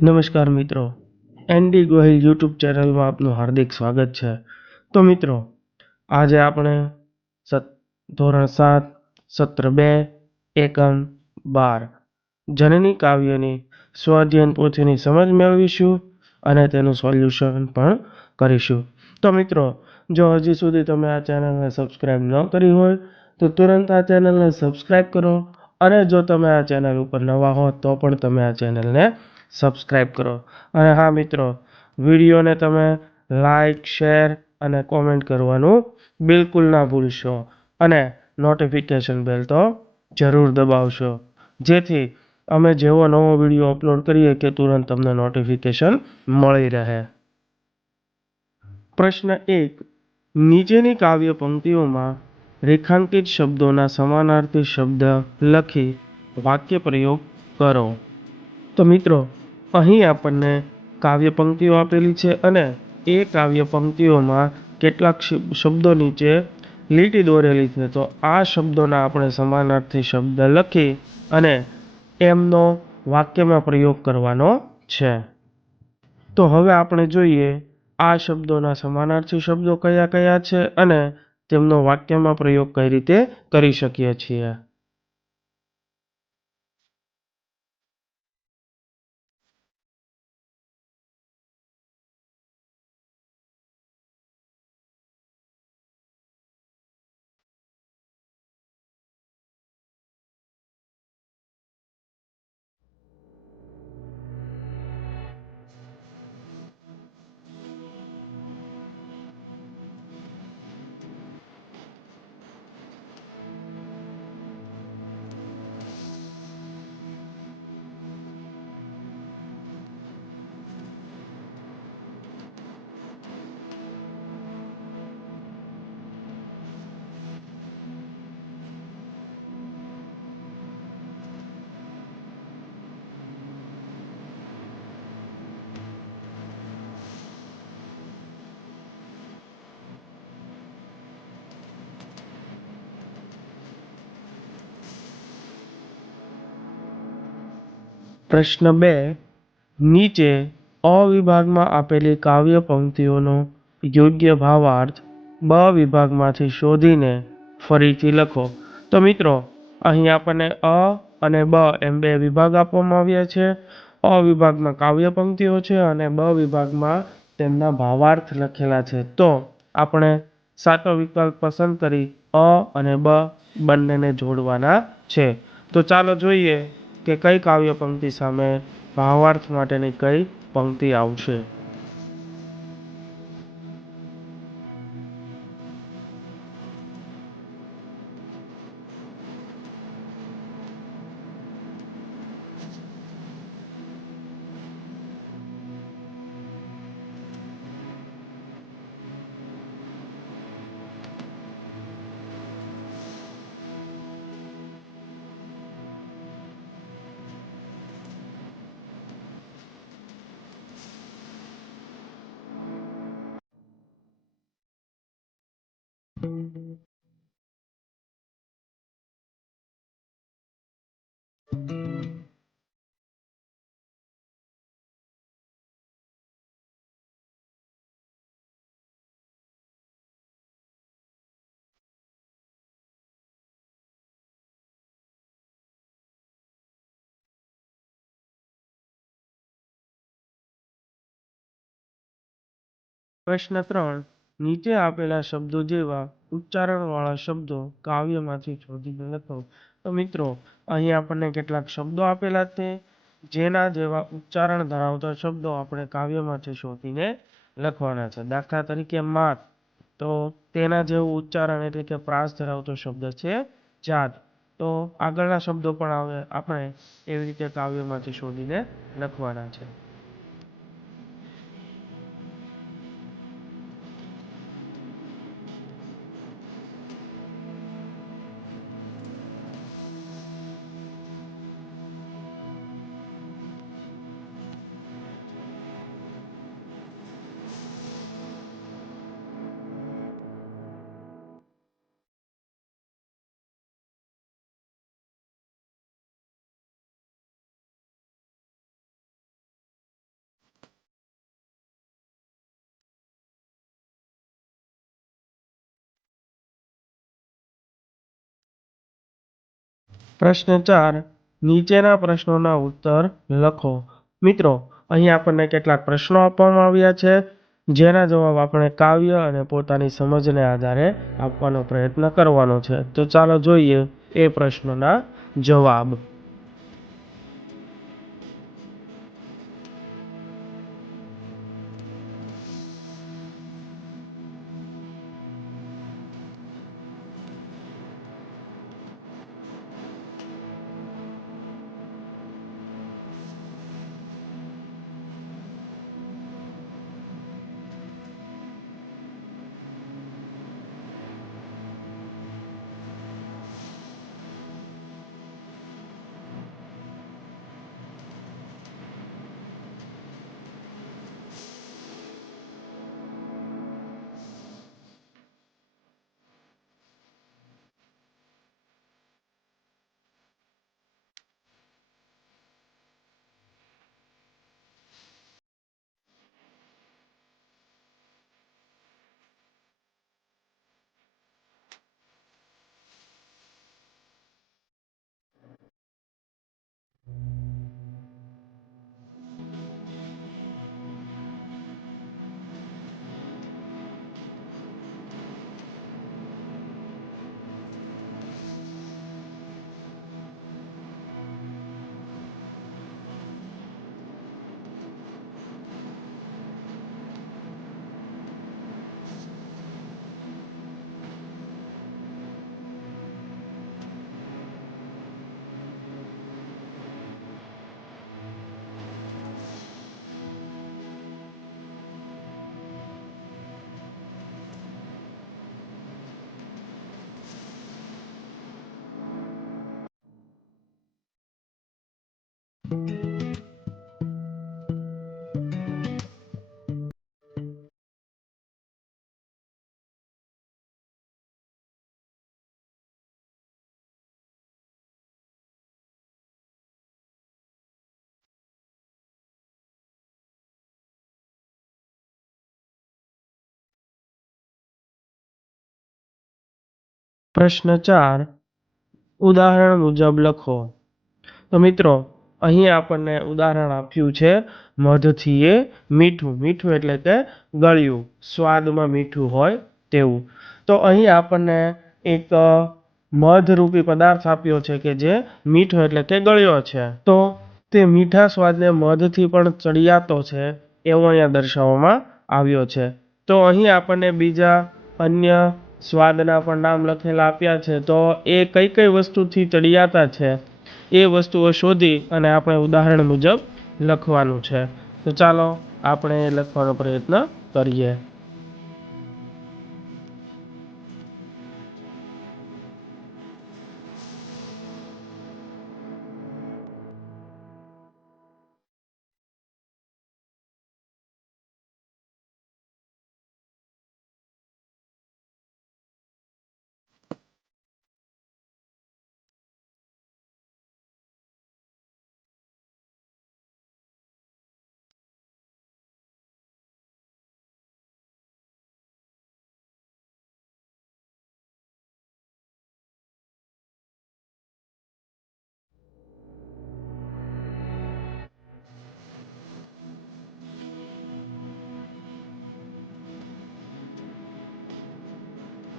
નમસ્કાર મિત્રો, ND Gohil YouTube ચેનલમાં આપનું હાર્દિક સ્વાગત છે. તો મિત્રો, આજે આપણે ધોરણ 7 સત્ર 2 એકમ 12 જનની કાવ્યની સ્વાધ્યાયન પોથીની સમજ મેળવીશું અને તેનું સોલ્યુશન પણ કરીશું. તો મિત્રો, જો હજી સુધી તમે આ ચેનલને સબસ્ક્રાઇબ ન કરી હોય તો તુરંત આ ચેનલને સબસ્ક્રાઇબ કરો, અને જો તમે આ ચેનલ ઉપર નવા હો તો પણ તમે આ ચેનલને સબસ્ક્રાઇબ કરો. અને હા મિત્રો, વિડીયોને તમે લાઈક, શેર અને કોમેન્ટ કરવાનું બિલકુલ ના ભૂલશો, અને નોટિફિકેશન બેલ તો જરૂર દબાવશો, જેથી અમે જેવો નવો વિડીયો અપલોડ કરીએ કે તુરંત તમને નોટિફિકેશન મળી રહે. પ્રશ્ન 1. નીચેની કાવ્ય પંક્તિઓમાં રેખાંકિત શબ્દોના સમાનાર્થી શબ્દ લખી વાક્ય પ્રયોગ કરો. તો મિત્રો, અહીં આપણને કાવ્ય પંક્તિઓ આપેલી છે અને એ કાવ્ય પંક્તિઓમાં કેટલાક શબ્દો નીચે લીટી દોરેલી છે. તો આ શબ્દોના આપણે સમાનાર્થી શબ્દ લખી અને એમનો વાક્યમાં પ્રયોગ કરવાનો છે. તો હવે આપણે જોઈએ આ શબ્દોના સમાનાર્થી શબ્દો કયા કયા છે અને તેમનો વાક્યમાં પ્રયોગ કઈ રીતે કરી શકીએ છીએ. પ્રશ્ન 2. નીચે અ વિભાગમાં આપેલી કાવ્ય પંક્તિઓનો યોગ્ય ભાવાર્થ બ વિભાગમાંથી શોધીને ફરીથી લખો. તો મિત્રો, અહીં આપણને અ અને બ એમ બે વિભાગ આપવામાં આવ્યા છે. અ વિભાગમાં કાવ્ય પંક્તિઓ છે અને બ વિભાગમાં તેમના ભાવાર્થ લખેલા છે. તો આપણે સાચો વિકલ્પ પસંદ કરી અ અને બ બંનેને જોડવાના છે. તો ચાલો જોઈએ કે કઈ કાવ્ય પંક્તિ સામે ભાવાર્થ માટેની કઈ પંક્તિ આવશે. પ્રશ્ન 3. નીચે આપેલા શબ્દો જેવા ઉચ્ચારણવાળા શબ્દો કાવ્યમાંથી શોધીને લખો. તો મિત્રો, અહીં આપણને કેટલાક શબ્દો આપેલા છે, જેના જેવા ઉચ્ચારણ ધરાવતા શબ્દો આપણે કાવ્યમાંથી શોધીને લખવાના છે. દાખલા તરીકે માત, તો તેના જેવું ઉચ્ચારણ એટલે કે પ્રાસ ધરાવતો શબ્દ છે જાત. તો આગળના શબ્દો પણ આપણે એવી રીતે કાવ્યમાંથી શોધીને લખવાના છે. પ્રશ્ન 4 નીચેના પ્રશ્નોના ઉત્તર લખો। મિત્રો, અહીં આપણને કેટલાક પ્રશ્નો આપવામાં આવ્યા છે, જેના જવાબ આપણે કાવ્ય અને પોતાની સમજને આધારે આપવાનો પ્રયત્ન કરવાનો છે। તો ચાલો જોઈએ એ પ્રશ્નોના જવાબ। પ્રશ્ન 4 ઉદાહરણ મુજબ લખો। તો મિત્રો, અહીં આપણને ઉદાહરણ આપ્યું છે મધથી એ મીઠું। મીઠું એટલે કે ગળ્યું, સ્વાદમાં મીઠું હોય તેવું। તો અહીં આપણને એક મધરૂપી પદાર્થ આપ્યો છે કે જે મીઠો એટલે કે ગળ્યો છે। તો તે મીઠા સ્વાદને મધથી પણ ચડિયાતો છે એવું અહીંયા દર્શાવવામાં આવ્યો છે। તો અહીં આપણને બીજા અન્ય સ્વાદના પણ નામ લખેલા આપ્યા છે। તો એ કઈ કઈ વસ્તુથી ચડિયાતા છે એ વસ્તુઓ શોધી અને આપણે ઉદાહરણ મુજબ લખવાનું છે। તો ચાલો આપણે લખવાનો પ્રયત્ન કરીએ।